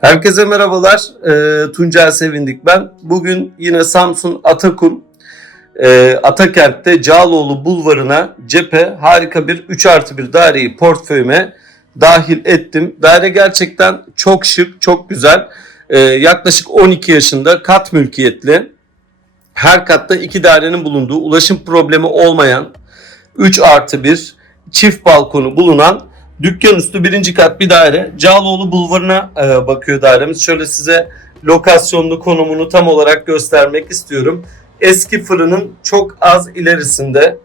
Herkese merhabalar. Ee, Tuncel Sevindik ben. Bugün yine Samsun Atakum e, Atakent'te Cağaloğlu Bulvarı'na cephe harika bir 3 artı 1 daireyi portföyüme dahil ettim. Daire gerçekten çok şık, çok güzel. Ee, yaklaşık 12 yaşında kat mülkiyetli. Her katta iki dairenin bulunduğu ulaşım problemi olmayan 3 artı 1 çift balkonu bulunan dükkan üstü birinci kat bir daire. Cağaloğlu Bulvarı'na e, bakıyor dairemiz. Şöyle size lokasyonlu konumunu tam olarak göstermek istiyorum. Eski fırının çok az ilerisinde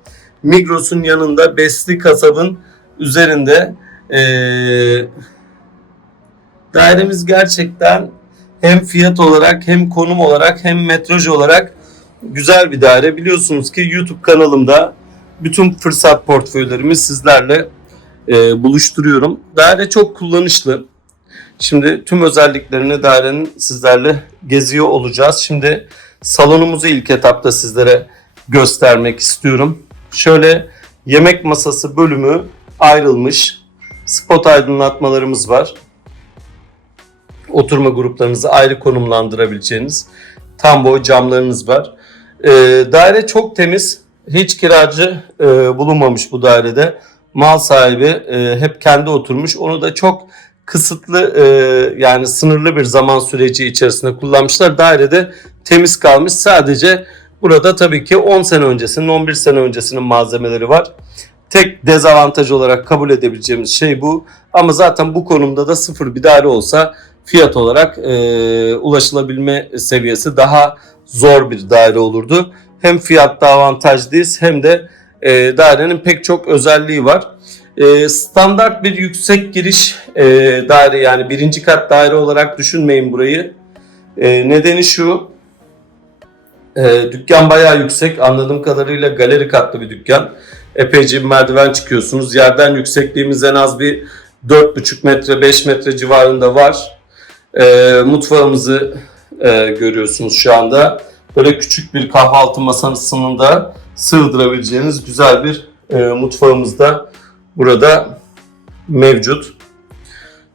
Migros'un yanında Besli Kasabın üzerinde e, dairemiz gerçekten hem fiyat olarak hem konum olarak hem metraj olarak güzel bir daire. Biliyorsunuz ki YouTube kanalımda bütün fırsat portföylerimi sizlerle e, buluşturuyorum. Daire çok kullanışlı. Şimdi tüm özelliklerini dairenin sizlerle geziyor olacağız. Şimdi salonumuzu ilk etapta sizlere göstermek istiyorum. Şöyle yemek masası bölümü ayrılmış. Spot aydınlatmalarımız var. Oturma gruplarınızı ayrı konumlandırabileceğiniz tam boy camlarınız var. E, daire çok temiz. Hiç kiracı e, bulunmamış bu dairede. Mal sahibi e, hep kendi oturmuş. Onu da çok kısıtlı e, yani sınırlı bir zaman süreci içerisinde kullanmışlar. Dairede temiz kalmış. Sadece burada tabii ki 10 sene öncesinin 11 sene öncesinin malzemeleri var. Tek dezavantaj olarak kabul edebileceğimiz şey bu. Ama zaten bu konumda da sıfır bir daire olsa fiyat olarak e, ulaşılabilme seviyesi daha zor bir daire olurdu. Hem fiyatta avantajlıyız hem de e, dairenin pek çok özelliği var. E, standart bir yüksek giriş e, daire yani birinci kat daire olarak düşünmeyin burayı. E, nedeni şu e, dükkan bayağı yüksek anladığım kadarıyla galeri katlı bir dükkan. Epeyce bir merdiven çıkıyorsunuz. Yerden yüksekliğimiz en az bir 4,5 metre 5 metre civarında var. E, mutfağımızı e, görüyorsunuz şu anda. Böyle küçük bir kahvaltı masasının da sığdırabileceğiniz güzel bir e, mutfağımız da burada mevcut.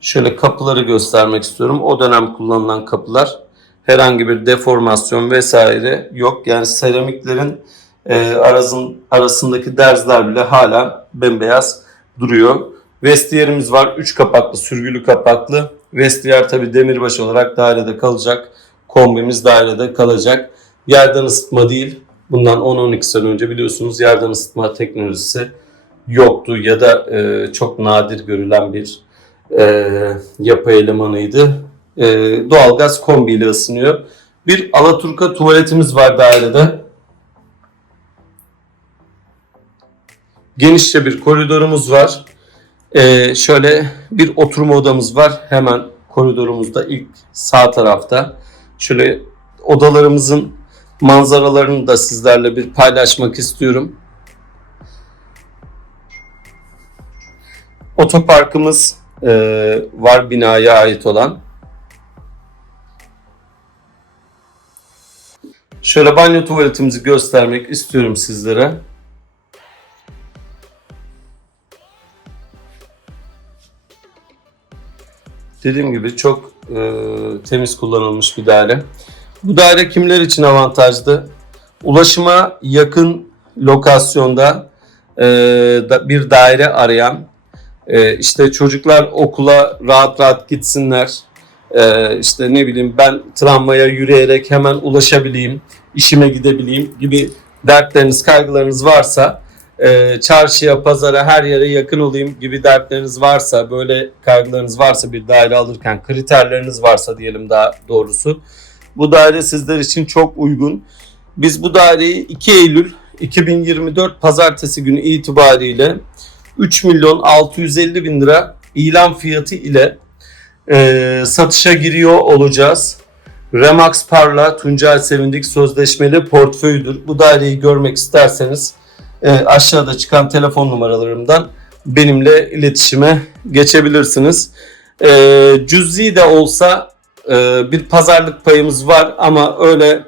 Şöyle kapıları göstermek istiyorum. O dönem kullanılan kapılar. Herhangi bir deformasyon vesaire yok. Yani seramiklerin e, arasın, arasındaki derzler bile hala bembeyaz duruyor. Vestiyerimiz var. 3 kapaklı, sürgülü kapaklı. Vestiyer tabi demirbaş olarak dairede kalacak. Kombimiz dairede kalacak. Yerden ısıtma değil. Bundan 10-12 sene önce biliyorsunuz yerden ısıtma teknolojisi yoktu ya da e, çok nadir görülen bir e, yapı elemanıydı. E, doğalgaz kombiyle ısınıyor. Bir Alaturka tuvaletimiz var dairede. Genişçe bir koridorumuz var. E, şöyle bir oturma odamız var. Hemen koridorumuzda ilk sağ tarafta. Şöyle odalarımızın manzaralarını da sizlerle bir paylaşmak istiyorum. Otoparkımız e, var binaya ait olan. Şöyle banyo tuvaletimizi göstermek istiyorum sizlere. Dediğim gibi çok e, temiz kullanılmış bir daire. Bu daire kimler için avantajlı? Ulaşıma yakın lokasyonda e, da, bir daire arayan, e, işte çocuklar okula rahat rahat gitsinler, e, işte ne bileyim ben tramvaya yürüyerek hemen ulaşabileyim, işime gidebileyim gibi dertleriniz, kaygılarınız varsa, e, çarşıya, pazara, her yere yakın olayım gibi dertleriniz varsa, böyle kaygılarınız varsa bir daire alırken, kriterleriniz varsa diyelim daha doğrusu, bu daire sizler için çok uygun. Biz bu daireyi 2 Eylül 2024 pazartesi günü itibariyle 3 milyon 650 bin lira ilan fiyatı ile e, satışa giriyor olacağız. Remax Parla Tuncel Sevindik sözleşmeli portföydür. Bu daireyi görmek isterseniz e, aşağıda çıkan telefon numaralarımdan benimle iletişime geçebilirsiniz. E, cüzi de olsa e, bir pazarlık payımız var ama öyle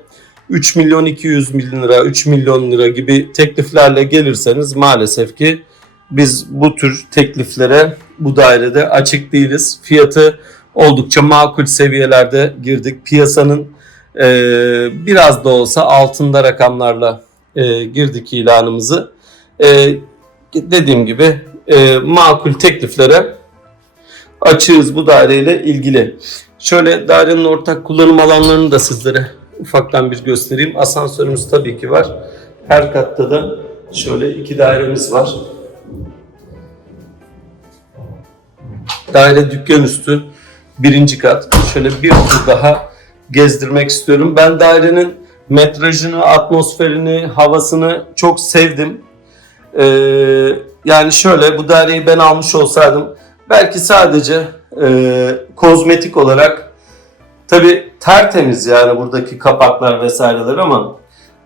3 milyon 200 bin lira, 3 milyon lira gibi tekliflerle gelirseniz maalesef ki biz bu tür tekliflere bu dairede açık değiliz. Fiyatı oldukça makul seviyelerde girdik. Piyasanın e, biraz da olsa altında rakamlarla e, girdik ilanımızı. E, dediğim gibi e, makul tekliflere açığız bu daireyle ilgili. Şöyle dairenin ortak kullanım alanlarını da sizlere ufaktan bir göstereyim. Asansörümüz tabii ki var. Her katta da şöyle iki dairemiz var. Daire dükkan üstü birinci kat. Şöyle bir tur daha gezdirmek istiyorum. Ben dairenin metrajını, atmosferini, havasını çok sevdim. Ee, yani şöyle bu daireyi ben almış olsaydım belki sadece e, kozmetik olarak tabi tertemiz yani buradaki kapaklar vesaireler ama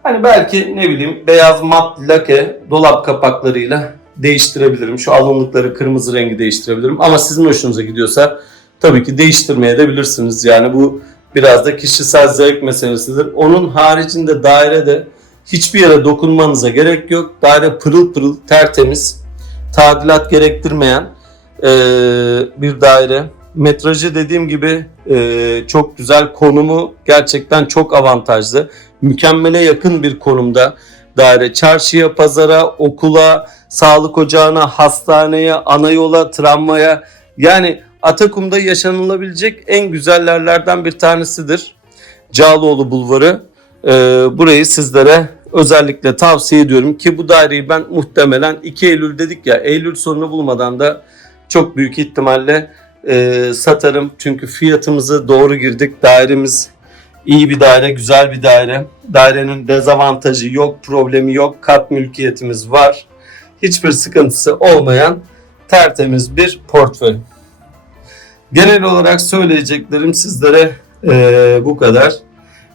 hani belki ne bileyim beyaz mat lake dolap kapaklarıyla değiştirebilirim. Şu alınlıkları kırmızı rengi değiştirebilirim ama sizin hoşunuza gidiyorsa tabii ki değiştirmeye de bilirsiniz. Yani bu biraz da kişisel zevk meselesidir. Onun haricinde dairede hiçbir yere dokunmanıza gerek yok. Daire pırıl pırıl tertemiz, tadilat gerektirmeyen eee, bir daire. Metrajı dediğim gibi eee, çok güzel, konumu gerçekten çok avantajlı. Mükemmele yakın bir konumda daire. Çarşıya, pazara, okula, sağlık ocağına, hastaneye, ana yola, tramvaya yani Atakum'da yaşanılabilecek en güzel yerlerden bir tanesidir. Cağaloğlu Bulvarı. Ee, burayı sizlere özellikle tavsiye ediyorum ki bu daireyi ben muhtemelen 2 Eylül dedik ya Eylül sonunu bulmadan da çok büyük ihtimalle e, satarım. Çünkü fiyatımızı doğru girdik. Dairemiz iyi bir daire, güzel bir daire. Dairenin dezavantajı yok, problemi yok. Kat mülkiyetimiz var. Hiçbir sıkıntısı olmayan tertemiz bir portföy. Genel olarak söyleyeceklerim sizlere e, bu kadar.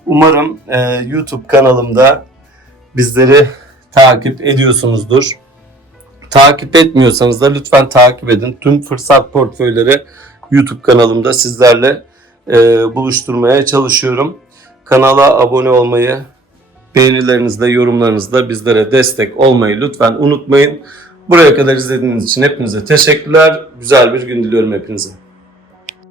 Umarım e, YouTube kanalımda bizleri takip ediyorsunuzdur. Takip etmiyorsanız da lütfen takip edin. Tüm fırsat portföyleri YouTube kanalımda sizlerle e, buluşturmaya çalışıyorum. Kanala abone olmayı, beğenilerinizle, yorumlarınızla bizlere destek olmayı lütfen unutmayın. Buraya kadar izlediğiniz için hepinize teşekkürler. Güzel bir gün diliyorum hepinize.